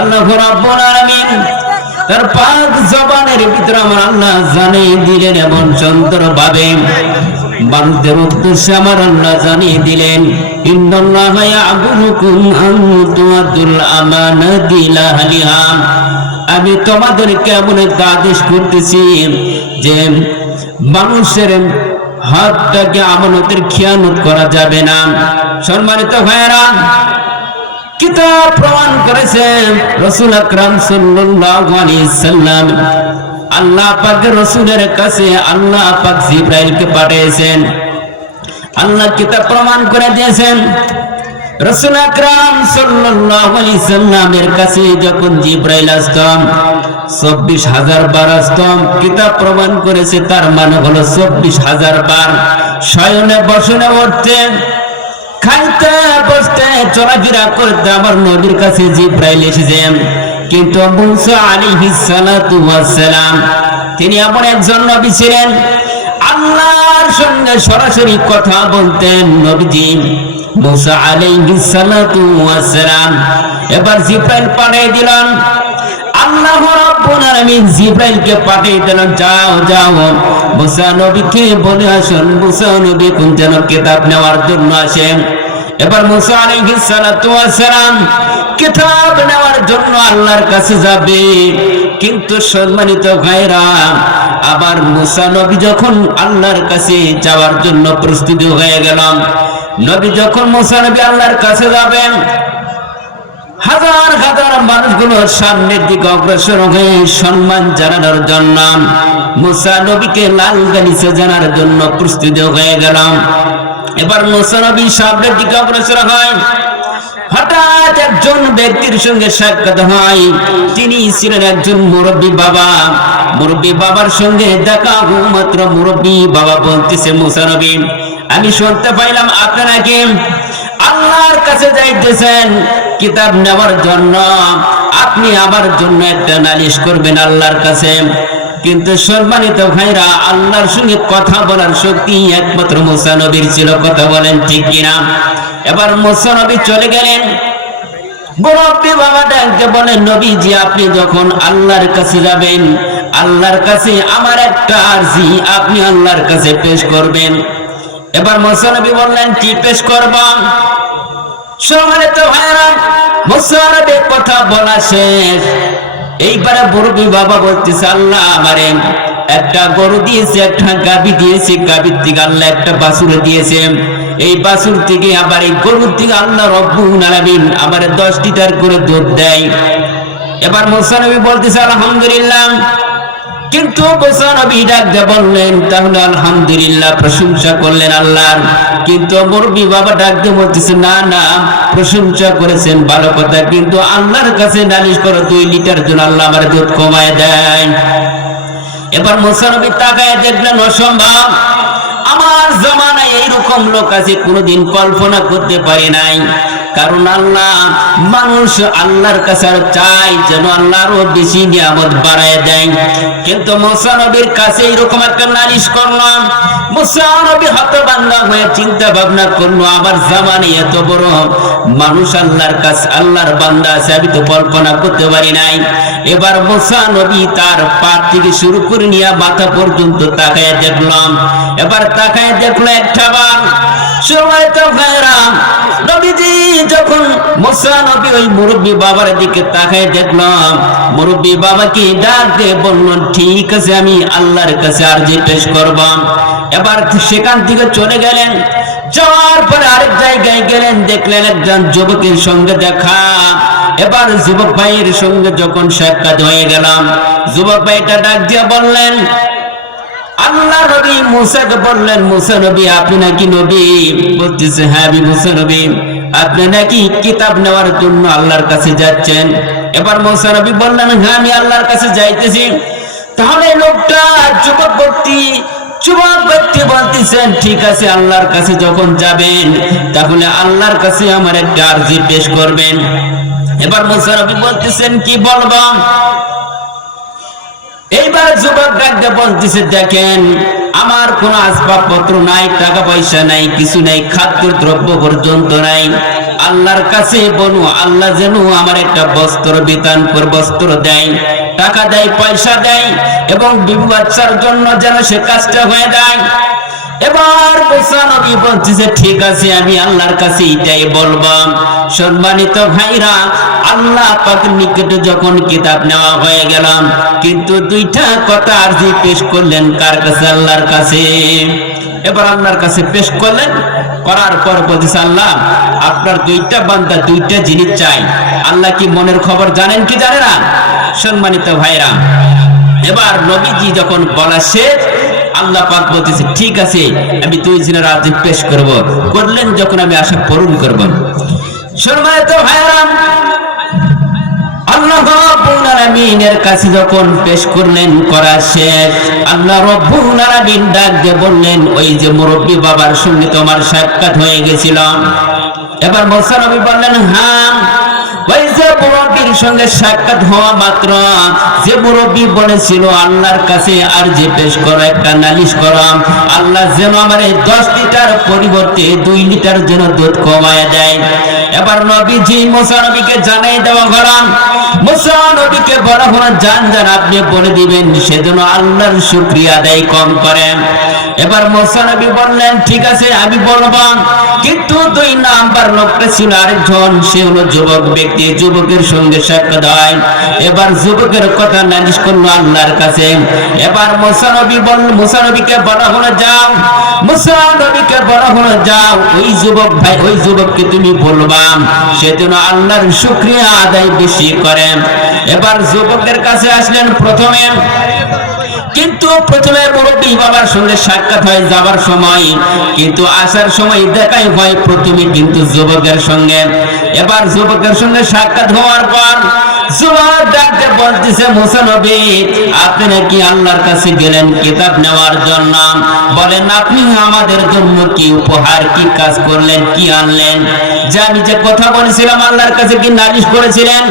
আল্লাহ রাব্বুল আলামিন তার পাক জবানের ভিতরে আমার আল্লাহ জানিয়ে দিলেন এমন সুন্দরভাবে বান্দাদের উদ্দেশ্যে আমার আল্লাহ জানিয়ে দিলেন ইন্নাল্লাহা ইয়া'মুরুকুম আন তু'আদ্দুল আমানাতি ইলা আহলিহা। আমি তোমাদেরকে এমন একটা আদেশ করতেছি যে মানুষের হকটাকে আমানতের খেয়ানত করা যাবে না। সম্মানিত ভাইয়েরা, কিতাব প্রমাণ করেছেন রাসূল আকরাম সাল্লাল্লাহু আলাইহি সাল্লাম আল্লাহ পাকের রাসূলের কাছে আল্লাহ পাক জিবরাইলকে পাঠিয়েছেন। আল্লাহ কিতাব প্রমাণ করে দিয়েছেন রাসূল আকরাম সাল্লাল্লাহু আলাইহি সাল্লামের কাছে যখন জিবরাইল আসতেন ২৪,০০০ বার আসতেন। কিতাব প্রমাণ করেছে তার মানে হলো ২৪,০০০ বার শয়নে বসনে উঠতে খাইতে বসতে চলাফেরা করতে আমার নবীর কাছে জিবরাইল এসেছেন। কিন্তু মুসা আলাইহিস সালাতু ওয়াস সালাম তিনি এমন একজন নবী ছিলেন আল্লাহর সঙ্গে সরাসরি কথা বলতেন। নবীজি মুসা আলাইহিস সালাতু ওয়াস সালাম এবার জিবরাইল পাঠিয়ে দিলেন। আল্লাহ রাব্বুল আলামিন জিবরাইলকে পাঠিয়ে দিলেন, যাও যাও মুসা নবীকে বলে আসুন মুসা নবী কোন যেন কিতাব নেওয়ার জন্য আসেন। এবার মুসা আলাইহিস সালাতু ওয়াস সালাম কিতাব নেওয়ার জন্য আল্লাহর কাছে যাবে। কিন্তু সম্মানিত ভাইরা, আবার মুসা নবী যখন আল্লাহর কাছে যাওয়ার জন্য প্রস্তুত হয়ে গেলাম, নবী যখন মুসা নবী আল্লাহর কাছে যাবেন হাজার হাজার মানুষগুলো সামনের দিকে অগ্রসর হয়ে সম্মান জানানোর জন্য মুসা নবীকে লাল গালিচা জানার জন্য প্রস্তুত হয়ে গেলাম। এবার মুসা নবী সামনের দিকে অগ্রসর হয়, হঠাৎ একজন ব্যক্তির সঙ্গে সাক্ষাৎ হয়। তিনি ছিলেন একজন মুরব্বী বাবা। মুরব্বী বাবার সঙ্গে দেখা মাত্র মুরব্বী বাবা বলতেছে, মুসা নবী আমি শুনতে পাইলাম আপনি নাকি আল্লাহর কাছে যাইতেছেন কিতাব নেওয়ার জন্য, আপনি আমার জন্য একটা নালিশ করবেন আল্লাহর কাছে। কিন্তু সম্মানিত ভাইরা, আল্লাহর সঙ্গে কথা বলার শক্তি একমাত্র মুসা নবীর ছিল। কথা বলেন ঠিক কিনা? এবার মুসা নবী চলে গেলেন। মুরব্বী বাবা ডাকতে বলেন, নবীজি আপনি যখন আল্লাহর কাছে যাবেন আল্লাহর কাছে আমার একটা আরজি আপনি আল্লাহর কাছে পেশ করবেন। এবার মুসা নবী বললেন, কি পেশ করব? সম্মানিত ভাইরা, মুসা নবীর কথা বলা শেষ। এইবারে মুরব্বী বাবা বলতেছে, আল্লাহ আমারে একটা গরু দিয়েছে, একটা গাভী দিয়েছে, গাভীর থেকে আল্লাহ একটা বাছুর দিয়েছে, এই বাছুর থেকে আবার এই গরুর থেকে আল্লাহ রব্বুল আলামিন আমারে 10 লিটার করে দুধ দেয়। এবার মুসা নবী বলতেছে আলহামদুলিল্লাহ। কিন্তু মুসা নবী ডাকতে বললেন, তাহলে আলহামদুলিল্লাহ প্রশংসা করলেন আল্লাহর। কিন্তু মুরব্বী বাবা ডাকতে বলতেছে, না না প্রশংসা করেছেন ভালো কথা, কিন্তু আল্লাহর কাছে নালিশ করো 2 লিটার জন্য আল্লাহ আমার দুধ কমায় দেয়। এবার মুসা নবী তাকায় দেখলেন অসম্ভব, আমার জামানায় এইরকম লোক আছে কোনোদিন কল্পনা করতে পারি নাই। কারণ আল্লাহ মানুষ আল্লাহর কাছে চাই যেন আল্লাহ আরো বেশি নিয়ামত বাড়ায় দেয়। কিন্তু মুসা নবীর কাছে এরকম একটা নালিশ করলাম। মুসা নবী হতবাঙ্গা হয়ে চিন্তা ভাবনা করলো, আবার জামানায় এত বড় মানুষ আল্লাহর কাছে আল্লাহর বান্দা আছে আমি তো কল্পনা করতে পারি নাই। এবার মুসা নবী তার পা থেকে শুরু করে নিয়ে মাথা পর্যন্ত তাকায় দেখলাম। এবার তাকায় দেখলো একটা বার সময় তো ভাইরা, নবীজি যখন মুসা নবী ওই মুরব্বী বাবার দিকে তাকায় দেখলাম, মুরব্বী বাবাকে ডাক দিয়ে বললেন, ঠিক আছে আমি আল্লাহর কাছে আরজি পেশ করব। এবার সেখান থেকে চলে গেলেন। যাওয়ার পরে আরেক জায়গায় গেলেন, দেখলেন একজন যুবকের সঙ্গে দেখা। এবার যুবক ভাইয়ের সঙ্গে যখন সাক্ষাৎ হয়ে গেলাম, যুবক ভাইটা ডাক দিয়ে বললেন, আল্লাহ নবী মুসাকে বললেন, মুসা নবী আপনি নাকি নবী? বলতেছে, হ্যাঁ আমি মুসা নবী। আপনি নাকি কিতাব নেওয়ার জন্য আল্লাহর কাছে যাচ্ছেন? এবার মুসা নবী বললেন, হ্যাঁ আমি আল্লাহর কাছে যাইতেছি। তাহলে লোকটা যুবক ব্যক্তি বলতেছেন, ঠিক আছে আল্লাহর কাছে যখন যাবেন তাহলে আল্লাহর কাছে আমার একটা আরজি পেশ করবেন। এবার মুসা নবী বলতেছেন, কি বলবো? এইবার যুবক ডাকতে বলতেছে, দেখেন আমার কোনো আসবাবপত্র নাই, টাকা পয়সা নাই, কিছু নাই, খাদ্য দ্রব্য পর্যন্ত নাই, আল্লাহর কাছে বলু, আল্লাহ যেন আমার একটা বস্ত্র বিধান করে বস্ত্র দেয়, টাকা দেয়, পয়সা দেয়, এবং বিবি বাচ্চার জন্য যেন সে কাজটা হয়ে যায়। এবার মুসা নবী বলতেছে ঠিক আছে, আমি আল্লাহর কাছে এটাই বলবো। সম্মানিত ভাইরা, আল্লাহ পাকের নিকটে যখন কিতাব নেওয়া হয়ে গেলাম, কিন্তু দুইটা কথা আরজি পেশ করলেন কার কাছে? আল্লাহর কাছে। এবার আল্লাহর কাছে পেশ করলেন, করার পর বলতেছে আল্লাহ আপনার দুইটা বান্দা দুইটা জিনিস চাই। আল্লাহ কি মনের খবর জানেন কি জানে না? সম্মানিত ভাইরা, এবার নবীজি যখন বলা শেষ, আল্লাহ পাক বলতেছে ঠিক আছে, আমি দুই দিনের আরজি পেশ করলেন যখন আমি আশা পূরণ করব। সম্মানিত ভাইরা, আল্লাহ রাব্বুল আলামিনের কাছে যখন পেশ করলেন, করা শেষ, আল্লাহ রাব্বুল আলামিন ডাক দিয়ে বললেন ওই যে মুরব্বী বাবার সঙ্গে তোমার সাক্ষাৎ হয়ে গেছিল। এবার মুসা নবী বললেন হ্যাঁ। ওই যে মুরব্বীর সঙ্গে সাক্ষাৎ হওয়া মাত্র যে মুরব্বী বলেছিল আল্লাহর কাছে আর যে পেশ করো, একটা নালিশ করো, আল্লাহ যেন আমার 10 লিটার পরিবর্তে 2 লিটার যেন দুধ কমায় দেয়। এবার নবীজি মুসা নবীকে জানাই দেওয়া হলো, মুসা নবীকে বলা হলো জান আপনি বলে দিবেন সেজন্য আল্লাহর শুকরিয়া আদায় কম করেন। এবার মুসা নবী বললেন ঠিক আছে আমি বলবো, কিন্তু 2 নাম্বার লোকটা ছিল আরেকজন, সে হলো যুবক ব্যক্তি, যুবকের সঙ্গে সাক্ষাৎ হয়। এবার যুবকের কথা নালিশ করলো আল্লাহর কাছে। এবার মুসা নবীকে বলা হলো যাও, মুসা নবীকে বলা হলো যাও, ওই যুবক ভাই, ওই যুবককে তুমি বলবা সেজন্য আল্লাহর শুকরিয়া আদায় বেশি করেন। এবার যুবকের কাছে আসলেন প্রথমে, কিন্তু প্রথমে মুরব্বী বাবার সঙ্গে সাক্ষাৎ হয় যাবার সময়, কিন্তু আসার সময় দেখাই হয় প্রথমে কিন্তু যুবকের সঙ্গে। এবার যুবকের সঙ্গে সাক্ষাৎ হওয়ার পর যুবক ডাকতে বলতেছে মুসা নবী আপনি নাকি আল্লাহর কাছে গেলেন কিতাব নেওয়ার জন্য, বলেন আপনি আমাদের জন্য কি উপহার, কি কাজ করলেন, কি আনলেন? যে আমি যে কথা বলেছিলাম আল্লাহর কাছে কি নালিশ করেছিলেন?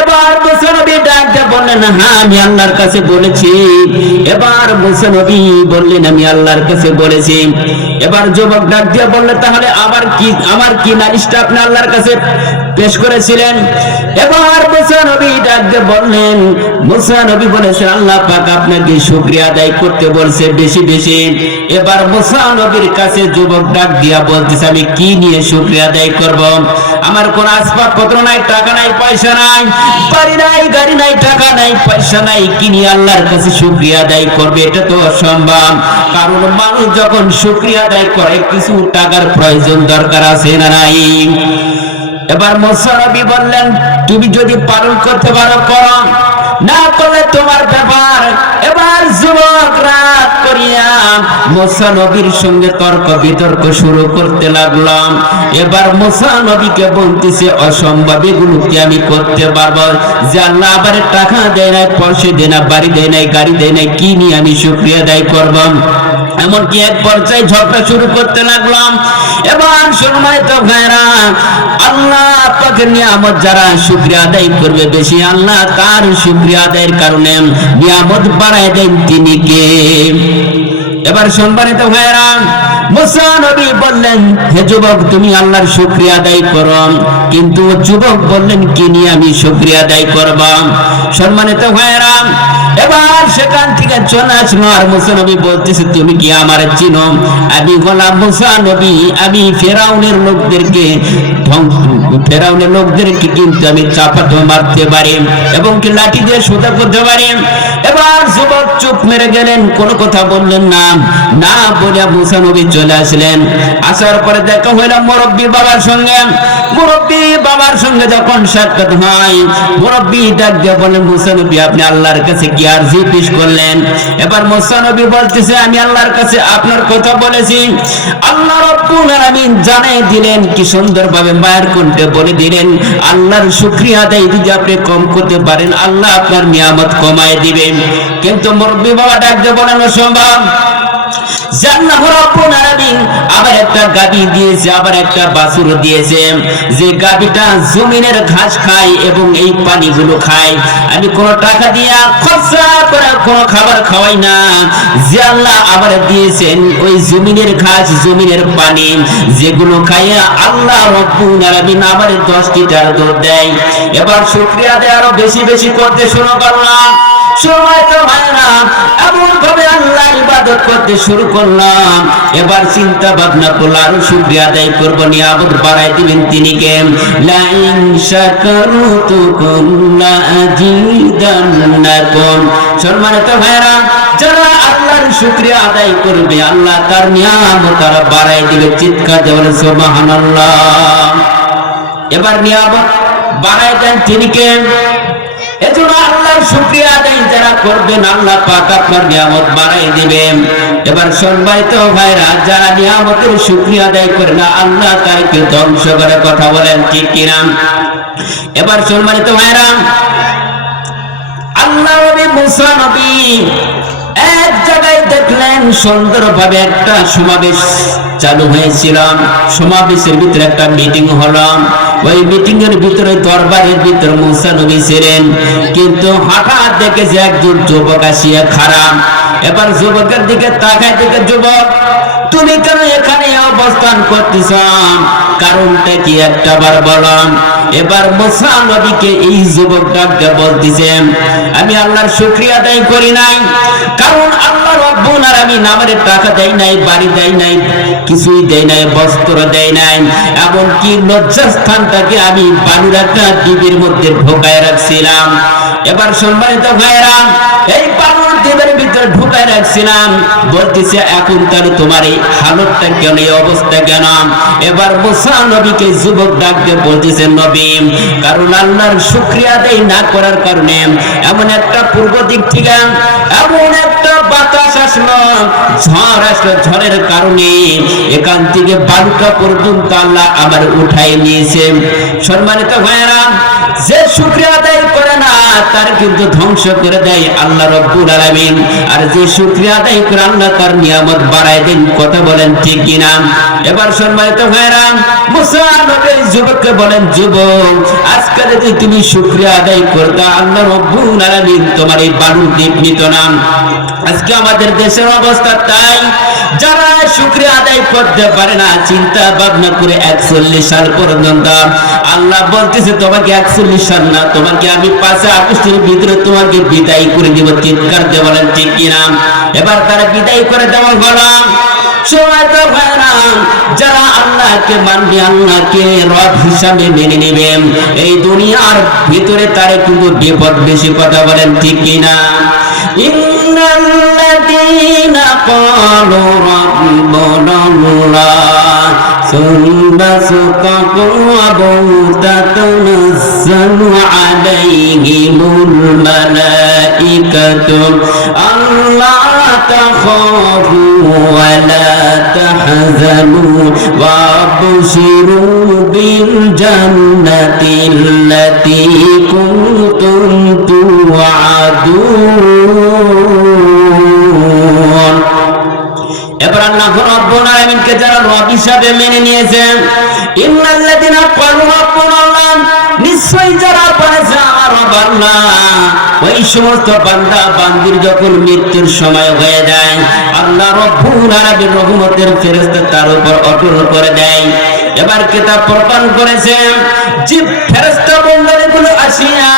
এবার মুসা নবী ডাকতে বললেন হ্যাঁ আমি আল্লাহর কাছে বলেছি। এবার মুসা নবী বললেন আমি আল্লাহর কাছে বলেছি। এবার যুবক ডাক দিয়ে বললেন তাহলে আমার কি নালিশটা আপনি আল্লাহর কাছে পেশ করেছিলেন? এবার মুসা নবী ডাক দিয়ে বললেন, মুসা নবী বলেছেন আল্লাহ পাক আপনাকে শুকরিয়া আদায় করতে বলছে বেশি বেশি। এবার মুসা নবীর কাছে যুবক ডাক দিয়া বলতেছে আমি কি নিয়ে শুকরিয়া আদায় করব? আমার কোন আসবাবপত্র নাই, টাকা নাই, পয়সা নাই, বাড়ি নাই, গাড়ি নাই, টাকা নাই, পয়সা নাই, কি নিয়ে আল্লাহর কাছে শুকরিয়া আদায় করবে? এটা তো অসম্ভব। কারণ মানুষ যখন শুকরিয়া আদায় করে কিছু টাকার প্রয়োজন দরকার আছে না নাই? এবার মুসা নবী বললেন তুমি যদি পালন করতে পারো করো, না করলে তোমার ব্যাপার। এবার যুবক রাত করিয়া মুসা নবীর সঙ্গে তর্ক বিতর্ক শুরু করতে লাগলাম। এবার মুসা নবীকে বলতেছে অসম্ভব, এগুলো কি আমি করতে পারবো? যে আল্লাহ আবার টাকা দেয় নাই, পয়সা দেয় না, বাড়ি দেয় নাই, গাড়ি দেয় নাই, কি নিয়ে আমি শুকরিয়া আদায় করব? এমনকি এক পর্যায়ে ঝগড়া শুরু করতে লাগলাম। এবার সম্মানিত ভাইরা, আল্লাহ পাকের নিয়ামত যারা শুকরিয়া আদায় করবে বেশি, আল্লাহ তার শুকরিয়া আদায়ের কারণে নিয়ামত বাড়ায় দেন তিনি কে? এবার সম্মানিত ভাইরা, মুসা নবী বললেন হে যুবক তুমি আল্লাহর শুকরিয়া আদায় করো, কিন্তু যুবক বললেন কি নিয়ে আমি শুকরিয়া আদায় করব? সম্মানিত ভাইরা, এবার সেখান থেকে চলে আসলো। আর মুসা নবী বলতেছে তুমি কি আমার চিনো? আমি হলাম মুসা নবী, আমি ফেরাউনের লোকদেরকে কিন্তু আমি চাপাতো মারতে পারি এবং কি লাঠি দিয়ে সোজা করতে পারি। এবার যুবক চুপ মেরে গেলেন, কোনো কথা বললেন না। না বলে মুসা নবী চলে আসলেন। আসার পরে দেখা হইল মুরব্বী বাবার সঙ্গে। মুরব্বী বাবার সঙ্গে যখন সাক্ষাৎ হয়, মুরব্বী ডাক দিয়ে বলেন মুসা নবী আপনি আল্লাহর কাছে কি আরজি পেশ করলেন? এবার মুসা নবী বলতেছে আমি আল্লাহর কাছে আপনার কথা বলেছি। আল্লাহ রাব্বুল আলামিন জানাই দিলেন, কি সুন্দরভাবে মায়ের কণ্ঠে বলে দিলেন আল্লাহর শুকরিয়া আদায় যদি আপনি কম করতে পারেন আল্লাহ আপনার নিয়ামত কমায় দিবেন। কিন্তু মুরব্বী বাবা ডাক দিয়ে বলেন অসম্ভব। যে আল্লাহ রাব্বুল আলামিন আবার একটা গাবি দিয়েছে, আবার একটা বাছুর দিয়েছে, যে গাবিটা জমিনের ঘাস খায় এবং এই পানিগুলো খায়। আমি কোনো টাকা দিয়ে খরচা করে কোনো খাবার খাওয়াই না। যে আল্লাহ আবার দিয়েছেন ওই জমিনের ঘাস, জমিনের পানি, যেগুলো খাইয়া আল্লাহ রাব্বুল আলামিন আবার 10 লিটার দুধ দেয়। এবার শুকরিয়া আদায় আরো বেশি বেশি করতে শুরু করলাম। সময় তো হয় না, এমন ভাবে আল্লাহ ইবাদত করতে শুরু করলাম। এবার চিন্তা ভাবনা করলাম আরো শুকরিয়া আদায় করবো, নিয়ামত বাড়াই দিবেন তিনি কে। লা ইন শাকারতুকুম লা আযীদান্নাকুম। সম্মানিত ভাইরা, যারা আল্লাহর শুকরিয়া আদায় করবে আল্লাহ তার নিয়ামত তারা বাড়াই দিবে। চিৎকার দিয়ে বলেন সুবহানাল্লাহ। এবার নিয়ামত বাড়াই দেন তিনি কে। এজন্য আল্লাহর শুকরিয়া আদায় যারা করবেন আল্লাহ পাক আপনার নিয়ামত বাড়াই দিবেন। এবার সম্মানিত ভাইরা, যারা নিয়ামতের শুকরিয়া আদায় করে না আল্লাহ তাকে ধ্বংস করে। কথা বলেন ঠিক কিনা? এবার সম্মানিত ভাইরা, আল্লাহ নবী মুসা নবী এক জায়গায় দেখলেন সুন্দরভাবে একটা সমাবেশ চালু হয়েছিল। সমাবেশের ভিতরে একটা মিটিং হলো। ওই মিটিং এর ভিতরে দরবারের ভিতরে মুসা নবী ছিলেন, কিন্তু হঠাৎ দেখে যে একজন যুবক আসিয়া খাড়া। এবার যুবকের দিকে তাকায়, দেখে যুবক তুমি কেন এখানে অবস্থান করতেছ, কারণটা কি একটা বার বলো। এবার মুসা নবীকে এই যুবক ডাকতে বলতেছেন, আমি আল্লাহর শুকরিয়া আদায় করি নাই, কারণ আল্লাহ রাব্বুল আলামিন আমারে টাকা দেয় নাই, বাড়ি দেয় নাই, কিছুই দেয় নাই, বস্ত্র দেয় নাই, এমনকি লজ্জাস্থানটাকে আমি বালুর একটা ডিবির মধ্যে ঢোকায় রাখছিলাম। এবার সম্মানিত ভাইরা, এই বালুর ডিবির ভিতরে ঢোকায় রাখছিলাম, বলতেছে এখন তাহলে তোমার এই হালতটা কেন, এই অবস্থা কেন? এবার মুসা নবীকে যুবক ডাকতে বলতেছে, নবী, কারণ আল্লাহর শুকরিয়া আদায় না করার কারণে এমন একটা পূর্ব দিক থেকে এমন একটা বাতাস আসলো, ঝড় আসলো, ঝড়ের কারণে এখান থেকে বালুটা পর্যন্ত আল্লাহ আবার উঠাই নিয়েছে। সম্মানিত ভাইরা, যে শুকরিয়া আদায় করে না তার কিন্তু ধ্বংস করে দেয় আল্লাহ রাব্বুল আলামিন, আর যে শুকরিয়া আদায় করে আল্লাহ তার নিয়ামত বাড়ায় দেন। কথা বলেন ঠিক কিনা? এবার সম্মানিত ভাইরা, মুসা নবী যুবককে বলেন, যুবক আজকে যদি তুমি শুকরিয়া আদায় করতে আল্লাহ রাব্বুল আলামিন তোমার এই বালুর দ্বীপ নিত না। আজকে আমাদের দেশের অবস্থা তাই, যারা শুকরিয়া আদায় করতে পারে না, চিন্তা ভাবনা করে 41 সাল পর্যন্ত আল্লাহ বলতেছে তোমাকে 41 সাল না, তোমাকে আমি 5 আগস্টের ভিতরে তোমাকে বিদায় করে দিব। চিৎকার দিয়ে বলেন ঠিক কিনা? এবার তারা বিদায় করে দেওয়া হলো। যারা আল্লাহকে মানবে, আল্লাহকে রব হিসাবে মেনে নেবে, এই দুনিয়ার ভিতরে তারে কিন্তু বিপদ বেশি। কথা বলেন ঠিক কিনা? ইন্নাল্লাযীনা ক্বালু রাব্বুনাল্লাহ সুম্মা ইসতাকামু তাতানাজ্জালু আলাইহিমুল মালাঈকাতু আল্লা তাখাফু ওয়া লা তাহজানু ওয়াবশিরু বিল জান্নাতিল্লাতী কুনতুম তুআদুন। এবার আল্লাহ রাব্বুল আলামিনকে যারা রব হিসাবে মেনে নিয়েছেন, ইন্নাল্লাযীনা ক্বালু রাব্বুনাল্লাহ, নিশ্চয়ই যারা বলেছে আমার রব আল্লাহ, ওই সমস্ত বান্দা বান্দির যখন মৃত্যুর সময় হয়ে যায় আল্লাহ রাব্বুল আলামিন রহমতের ফেরেশতা তার উপর অটল করে দেয়। এবার কিতাব প্রমাণ করেছে যে ফেরেশতা বন্দাগুলো আসিয়া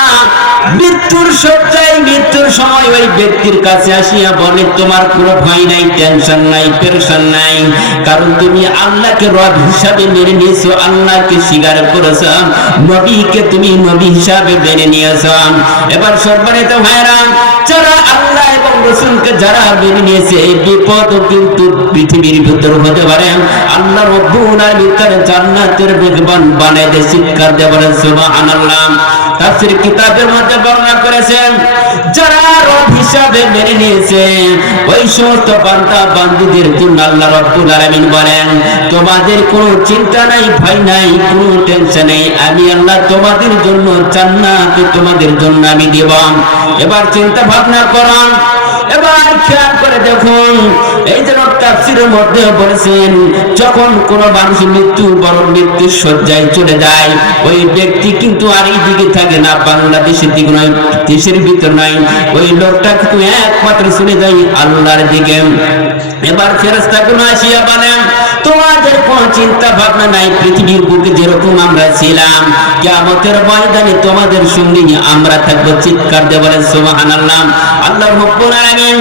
মৃত্যুর শয্যায়, মৃত্যুর সময় ওই ব্যক্তির কাছে আসিয়া বলে, তোমার কোনো ভয় নাই, টেনশন নাই, পেরেশান নাই, কারণ তুমি আল্লাহকে রব হিসাবে মেনে নিয়েছো, আল্লাহকে স্বীকার করেছো, নবীকে তুমি নবী হিসাবে মেনে নিয়েছো। এবার সম্মানিত ভাইরা, যারা আল্লাহ এবং রাসূলকে যারা মেনে নিয়েছে, এই বিপদ কিন্তু পৃথিবীর ভিতর হতে পারে, আল্লাহ রাব্বুল আলামিন তার জান্নাতের মেজবান বানায় দেয়। চিৎকার দিয়ে বলেন সুবহানাল্লাহ। তাফসীর কিতাবের মধ্যে বর্ণনা করেছেন, যারা রব হিসাবে মেনে নিয়েছে ওই সমস্ত বান্দা বান্দীদের জন্য আল্লাহ রাব্বুল আলামিন বলেন, তোমাদের কোনো চিন্তা নাই, ভয় নাই, কোনো টেনশন নেই, আমি আল্লাহ তোমাদের জন্য জান্নাত তোমাদের জন্য আমি দেব। এবার চিন্তা ভাবনা করুন, এবার খেয়াল করে দেখুন, এই যে তাফসীরের মধ্যে বলেছেন যখন কোন মানুষ মৃত্যু শয্যায় চলে যায়, ওই ব্যক্তি কিন্তু আর এই দিকে থাকে না, বাংলাদেশের দিকে নয়, দেশের ভিতর নয়, ওই লোকটা কিন্তু একমাত্র চলে যায় আল্লাহর দিকে। এবার ফেরেশতাগুলো আসিয়া বলেন, তোমাদের কোনো চিন্তা ভাবনা নাই, পৃথিবীর বুকে যেরকম আমরা ছিলাম, কিয়ামতের ময়দানে তোমাদের সঙ্গে আমরা থাকবো। চিৎকার দিয়ে বলেন সুবহানাল্লাহ। আল্লাহ রাব্বুল আলামিন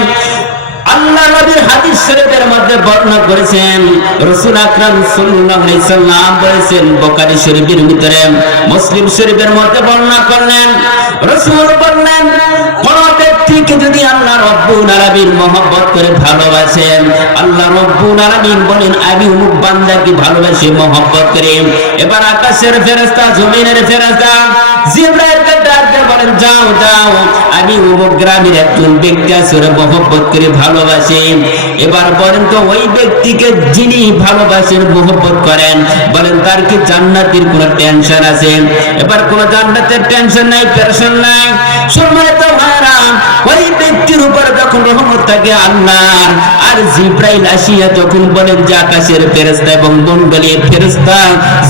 আল্লাহ নবীর হাদিস শরীফের মধ্যে বর্ণনা করেছেন, রাসূল আকরাম সাল্লাল্লাহু আলাইহি সাল্লাম বলেছেন, বুখারী শরীফের ভিতরে, মুসলিম শরীফের মধ্যে বর্ণনা করলেন, রাসূল বললেন, কোন ব্যক্তিকে যদি আল্লাহ রাব্বুল আলামিন মহব্বত করে ভালোবাসেন, আল্লাহ রাব্বুল আলামিন বলেন আমি অমুক বান্দাকে ভালোবাসি, মহব্বত করি। এবার আকাশের ফেরেশতা, জমিনের ফেরেশতা জিবরাইলকে ডাক দিয়ে বলেন, যাও যাও, আমি অমুক গ্রামের একজন ব্যক্তি আছে, ওরে মহব্বত করে ভালোবাসি। এবার বলেন তো ওই ব্যক্তিকে যিনি ভালোবাসেন, মহব্বত করেন, বলেন তার কি জান্নাতের কোনো টেনশন আছে? এবার কোনো জান্নাতের টেনশন নাই, পেরেশান নাই। সম্মানিত ভাইরা, ওই ব্যক্তির উপর যখন রহমত থাকে আল্লাহর, আর জিবরাইল আসিয়া যখন বলেন যে আকাশের ফেরেশতা এবং মণ্ডলীর ফেরেশতা,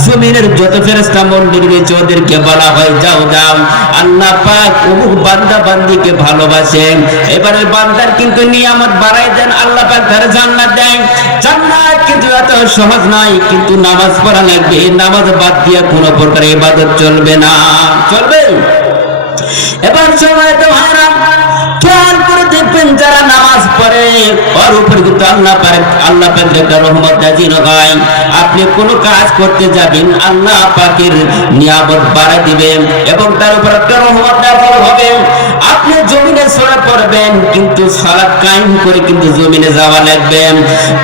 জমিনের যত ফেরেশতা মণ্ডলী রয়েছে ওদেরকে বলা হয়, যাও যাও, আল্লাহ পাক অমুক বান্দা বান্দিকে ভালোবাসেন। এবারে বান্দার কিন্তু নিয়ামত বাড়াই দেন, আল্লাহ পাক তার জান্নাত দেন। জান্নাত কিন্তু এত সহজ নয়, কিন্তু নামাজ পড়া লাগবে, নামাজ বাদ দিয়া কোনো প্রকার ইবাদত চলবে না, চলবে। এবার সময় তো ভাইরা খেয়াল করে দেখবেন, যারা নামাজ পড়ে ওর উপর কিন্তু আল্লাহ পাকের একটা রহমত নাযিল হয়। আপনি কোনো কাজ করতে যাবেন, আল্লাহ পাকের নিয়ামত বাড়া দিবেন এবং তার উপর একটা রহমত নাযিল হবে। আপনি জমিনে সূরা পড়বেন, কিন্তু সালাত কায়েম করে কিন্তু জমিনে যাওয়া লাগবে।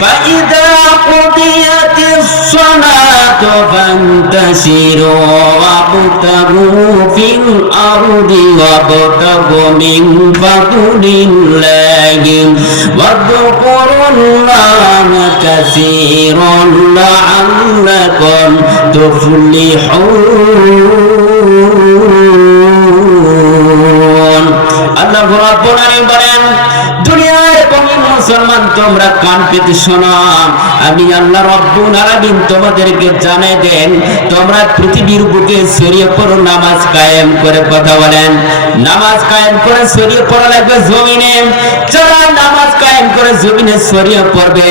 ফাইদা কুদিয়াতিস সালাতু ফান্তাশিরু ওয়াবতাগু ফিল আরদি ওয়াবতাগু মিন ফাদলিল্লাহি ওয়াযকুরুল্লাহা কাসীরান লাআল্লাকুম তুফলিহুন। আল্লাহ রাব্বুল আলামিন বলেন, দুনিয়ার মুমিন মুসলমান তোমরা কান পেতে শোনো, আমি আল্লাহ রাব্বুল আলামিন তোমাদেরকে জানাই দেন, তোমরা পৃথিবীর বুকে ছড়িয়ে পড়ো, নামাজ কায়েম করে। কথা বলেন, নামাজ কায়েম করে ছড়িয়ে পড়া লাগবে জমিনে। যারা নামাজ কায়েম করে জমিনে ছড়িয়ে পড়বে,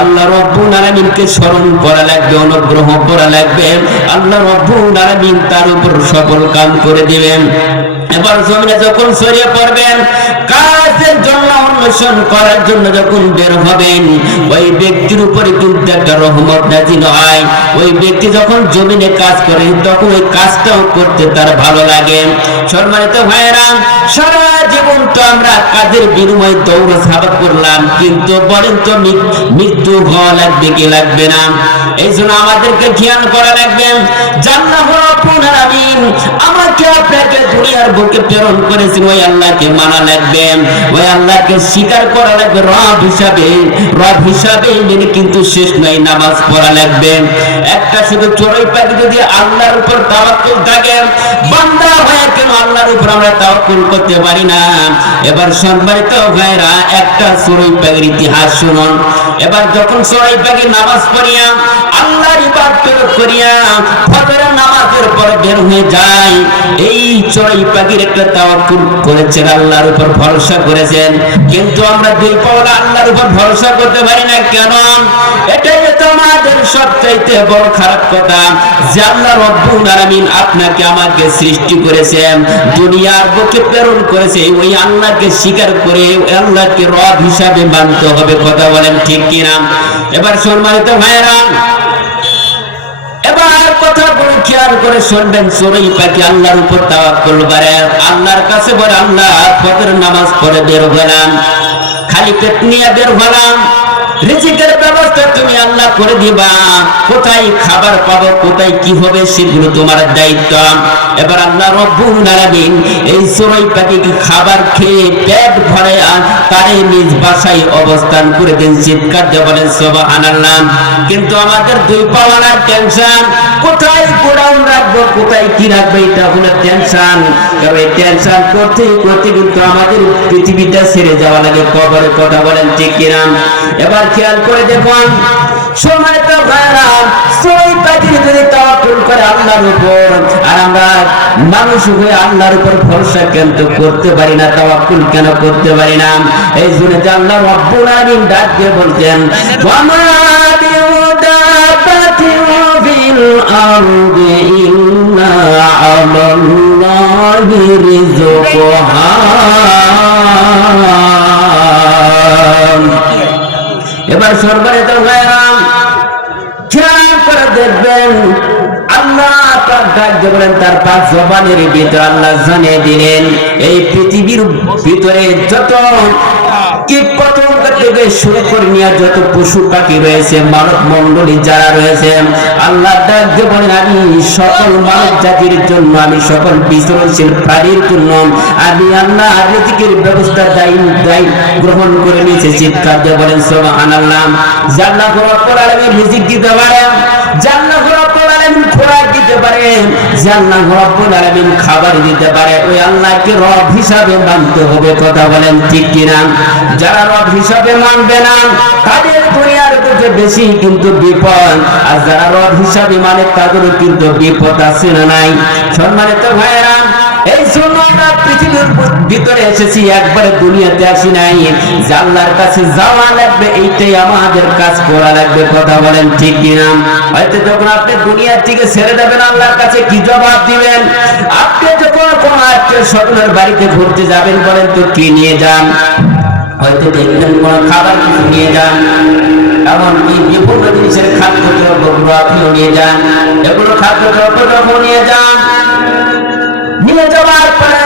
আল্লাহ রাব্বুল আলামিনকে স্মরণ করা লাগবে, অনুগ্রহ করা লাগবে, আল্লাহ রাব্বুল আলামিন তার উপর সফল কাম করে দিবেন। এবার জমিনে যখন ছড়িয়ে পড়বেন, কাজের জন্য অন্বেষণ করার জন্য যখন বের হবেন, ওই ব্যক্তির উপরে কিন্তু একটা রহমত নাযিল হয়। ওই ব্যক্তি যখন জমিনে কাজ করে, তখন ওই কাজটাও করতে তার ভালো লাগে। সম্মানিত ভাইয়েরা, সারা জীবন তো আমরা কাজের বিনিময়ে দৌড় ঝাঁপ করলাম, কিন্তু বলেন তো মৃত্যু হওয়া লাগবে কি লাগবে না? এই জন্য আমাদেরকে খেয়াল করা লাগবে, আল্লাহ রাব্বুল আলামিন আমাকে আপনাকে দুনিয়ার বুকে প্রেরণ করেছেন, ওই আল্লাহকে মানা লাগবে, ওই আল্লাহকে স্বীকার করা লাগবে রব হিসাবে মেনে কিন্তু শেষ নাই, নামাজ পড়া লাগবে। একটা শুধু চড়ুই পাখি যদি আল্লাহর উপর তাওয়াক্কুল থাকে, বান্দা হয়ে কেন আল্লাহর উপর আমরা তাওয়াক্কুল করতে পারি না? এবার সম্মানিত ভাইরা, একটা চড়ুই পাখির ইতিহাস শুনুন। এবার যখন চড়ুই পাখি নামাজ পড়িয়া আল্লাহর ইবাদত করিয়া ফজরের নামাজের পর বের হয়ে যায়, এই চড়ুই পাখির একটা তাওয়াক্কুল করেছেন, আল্লাহর উপর ভরসা করেছেন। কিন্তু আমরা দুই পাওলা আল্লাহর উপর ভরসা করতে পারি না কেন? এটাই তো আমাদের সবচাইতে বড় খারাপ কথা, যে আল্লাহ রাব্বুল আলামিন আপনাকে আমাকে সৃষ্টি করেছেন, দুনিয়ার বুকে প্রেরণ করেছে, ওই আল্লাহকে স্বীকার করে আল্লাহকে রব হিসাবে মানতে হবে। কথা বলেন ঠিক কিনা? এবার সম্মানিত ভাইরা, এবার কথা বলে খেয়াল করে শুনবেন, চড়ুই পাখি আল্লাহর উপর তাওয়াক্কুল করে, আল্লাহর কাছে বলে, আল্লাহ ফজর নামাজ পড়ে বের হলাম, খালি পেট নিয়ে বের হলাম, রিজিকের ব্যবস্থা তুমি আল্লাহ করে দিবা, কোথায় খাবার পাবো, কোথায় কি হবে সেগুলো তোমার দায়িত্ব। এবার আল্লাহ রব্বুল আলামিন এই চড়ুই পাখিকে খাবার খেয়ে পেট ভরে তারে নিজ বাসায় অবস্থান করে দেন। চিৎকার দিয়ে বলেন সুবহানাল্লাহ। কিন্তু আমাদের দুই পাওয়ার টেনশন, কোথায় গোডাউন রাখবো, কোথায় কি রাখবো, এটা হলো টেনশন। কারণ এই টেনশন করতে করতে কিন্তু আমাদের পৃথিবীটা ছেড়ে যাওয়া লাগে কবরে। কথা বলেন ঠিক কিনা? এবার খেয়াল করে দেখুন সম্মানিত ভাইরা, চড়ুই পাখি যদি তাওয়াক্কুল করে আল্লাহর উপর, আর আমরা মানুষ হয়ে আল্লাহর উপর ভরসা কেন করতে পারি না, তাওয়াক্কুল কেন করতে পারি না? এই জন্য যে আল্লাহ রব্বুল আলামিন ডাক দিয়ে বলছেন, ওয়া মা বিদাবাতিন ফিল আরদি ইল্লা আলাল্লাহি রিজকুহা। এবার সম্মানিত ভাইরা খেয়াল করে দেখবেন, আল্লাহ তার ডাক দিয়ে বলেন, তার পাঁচ জবানের ভিতরে আল্লাহ জানিয়ে দিলেন এই পৃথিবীর ভিতরে যত কীট পতঙ্গ থেকে শুরু করে নিয়ে যত পশু পাখি রয়েছে, মানব মণ্ডলী যারা রয়েছে, আল্লাহ ডাক দিয়ে বলেন, আমি সকল মানব জাতির জন্য, আমি সকল বিচরণশীল প্রাণীর জন্য আমি আল্লাহ রিজিকের ব্যবস্থা দায়ী গ্রহণ করে নিয়েছি। চিৎকার দিয়ে বলেন সুবহানাল্লাহ। আল্লাহ রব্বুল আলামিন রিজিক দিতে পারেন, আল্লাহ রব্বুল আলামিন খোরাক দিতে পারেন, আল্লাহ রব্বুল আলামিন খাবার দিতে পারে। ওই আল্লাহকে রব হিসাবে মানতে হবে। কথা বলেন ঠিক কিনা? যারা রব হিসাবে মানবে না তাদের দুনিয়ার থেকে বেশি কিন্তু বিপদ, আর যারা রব হিসাবে মানে তাদেরও কিন্তু বিপদ আছে না নাই? সম্মানিত ভাইয়েরা, এই জন্য আমরা পৃথিবীর ভিতরে এসেছি, একবারে দুনিয়াতে আসি নাই। যে আল্লাহর কাছে যাওয়া লাগবে, এইটাই আমাদের কাজ করা লাগবে। কথা বলেন ঠিক কিনা? হয়তো যখন আপনি দুনিয়া থেকে ছেড়ে যাবেন, আল্লাহর কাছে কি জবাব দিবেন? আপনি যখন কোন আত্মীয় স্বজনের বাড়িতে ঘুরতে যাবেন, বলেন তো কি নিয়ে যান? হয়তো দেখবেন কোন খাবার কিছু নিয়ে যান, এমনকি বিভিন্ন জিনিসের খাদ্য দ্রব্যগুলো আপনিও নিয়ে যান। এগুলো খাদ্য দ্রব্য যখন নিয়ে যান, নিয়ে যাওয়ার পরে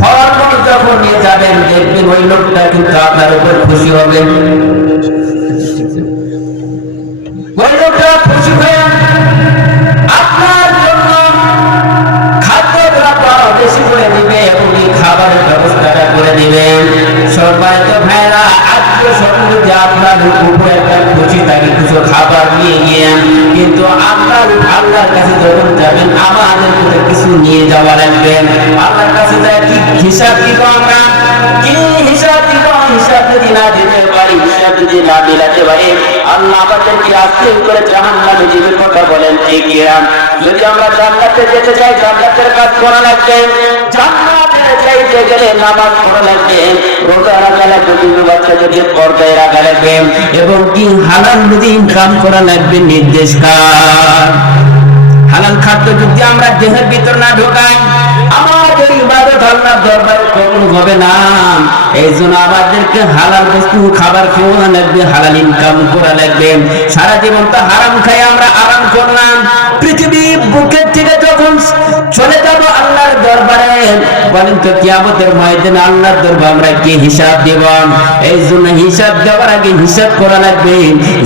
ফলগুলো যখন নিয়ে যাবেন, দেখবেন ওই লোকটা কিন্তু আপনার উপর খুশি হবে। ওই লোকটা খুশি হয়ে আপনার জন্য খাদ্য দ্রব্য বেশি করে দিবে এবং এই খাবারের ব্যবস্থাটা করে দিবেন। সম্মানিত ভাইরা, আত্মীয় স্বজন যদি আপনার উপরে একটা খুশি থাকে কিছু খাবার নিয়ে গিয়ে, কিন্তু আপনার আল্লাহর কাছে যখন যাবেন আমাদের কিছু নিয়ে যাওয়া লাগবে। আল্লাহর কাছে যায় কি হিসাব দিব? আমরা কি হিসাব দিব? হিসাব যদি না দিতে পারি, হিসাব যদি না মিলাতে পারি, আল্লাহ আমাদেরকে আস্তে করে জাহান্নামে দিবেন। কথা বলেন ঠিক কিনা? যদি আমরা জান্নাতে যেতে চাই, জান্নাতের কাজ করা লাগবে। জান্নাতে যাইতে গেলে নামাজ পড়া লাগবে, রোজা রাখা লাগবে, বিবি বাচ্চাদেরকে পর্দায় রাখা লাগবে, এবং কি হালাল রুজি ইনকাম করা লাগবে। নির্দেশ কার? হালাল খাদ্য যদি আমরা দেহের ভিতর না ঢোকাই, আমাদের ইবাদত আল্লাহর দরবারে কবুল হবে না। এই জন্য আমাদেরকে হালাল বস্তু খাবার খাওয়া লাগবে, হালাল ইনকাম করা লাগবে। সারা জীবন তো হারাম খাই আমরা আরাম করলাম, পৃথিবী বুকের থেকে যখন চলে যাব আল্লাহর দরবারে, বলেন তো কিয়ামতের ময়দানে আল্লাহর দরবারে আমরা কি হিসাব দেব? এই জন্য হিসাব দেওয়ার আগে হিসাব করা লাগবে।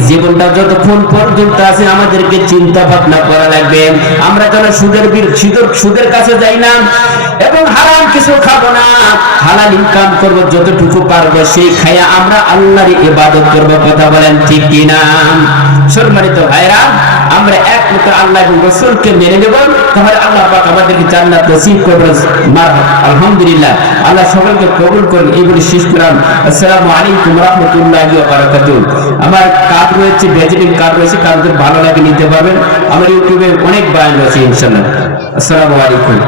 জীবনটা যতক্ষণ পর্যন্ত আছে আমাদেরকে চিন্তা ভাবনা করা লাগবে। আমরা যেন সুদের কাছে যাই না এবং হারাম কিছু খাবো না, হালাল ইনকাম করবো, যতটুকু পারবো সেই খায়া আমরা আল্লাহর ইবাদত করবো। কথা বলেন ঠিক কিনা? সম্মানিত ভাইরা, আমরা একমাত্র আল্লাহ এবং রাসূলকে মেনে নেব, তাহলে আল্লাহ পাক আমাদেরকে জান্নাত নসিব করবেন। আলহামদুলিল্লাহ, আল্লাহ সকলকে কবুল করুন। এই বলে শেষ করলাম। আসসালামু আলাইকুম ওয়া রাহমাতুল্লাহি ওয়া বারাকাতুহু। আমার কার্ড রয়েছে, ভিজিটিং কার্ড রয়েছে, কার্ড ভালো লাগে নিতে পারবেন। আমার ইউটিউবে অনেক বয়ান রয়েছে ইনশাআল্লাহ। আসসালামু আলাইকুম।